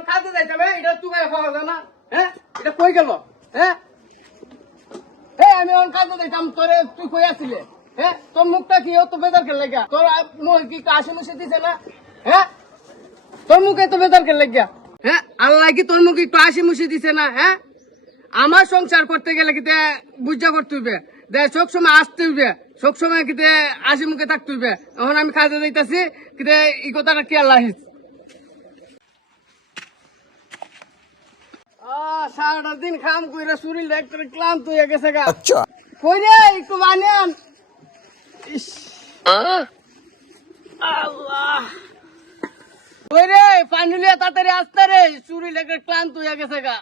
এখন কাজে যাইতাম এটা তুই খাওয়া যায় না হ্যাঁ এটা কই গেল হ্যাঁ আমি এখন কাজে যাইতাম তোরে তুই কই আসছিলে হ্যাঁ তোর মুখটা কি অত বেজার খেলে গা তোর মুখ কি কাশি মুছে দিছে না হ্যাঁ তোর মুখে তো বেজার খেলে গা হ্যাঁ আল্লাহ কি তোর মুখে একটু হাসি মুছে দিছে না হ্যাঁ আমার সংসার করতে গেলে কিতে বুঝা করতে হইবে দেখ সব সময় আসতে হইবে সব সময় কিতে হাসি মুখে থাকতে হইবে এখন আমি কাজে যাইতাছি কিতে এই কথাটা কি আল্লাহ সারাটা দিন কাম কইরা শরীরটা একটু ক্লান্ত হয়ে গেছে গা আচ্ছা কই রে একটু বানিয়ান ইস আল্লাহ কই রে পানি লিয়া তাড়াতাড়ি আসতে রে শরীরটা একটু ক্লান্ত হয়ে গেছে গা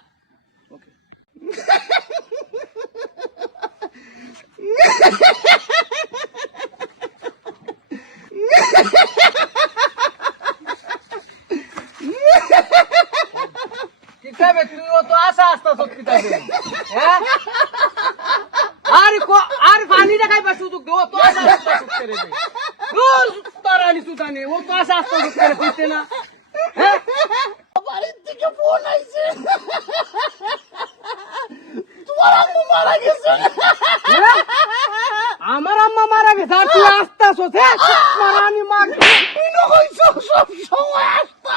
তুই তো আশা আসতা সত্যি হ্যাঁ আর পানিটা খাইবা সুযোগ দে ও তো আশা আসতা সত্যি রে তারানি সুতানি ও তো আশা আসতা সত্যি রে বুঝতে না হ্যাঁ বাড়ির থেকে ফোন আইছে তোমার আম্মা মারা গেছে আমার আম্মা মারা গেছে আর তুই আসতাছস হ্যাঁ মারানি মা তুই নইছো সব সময় আসতা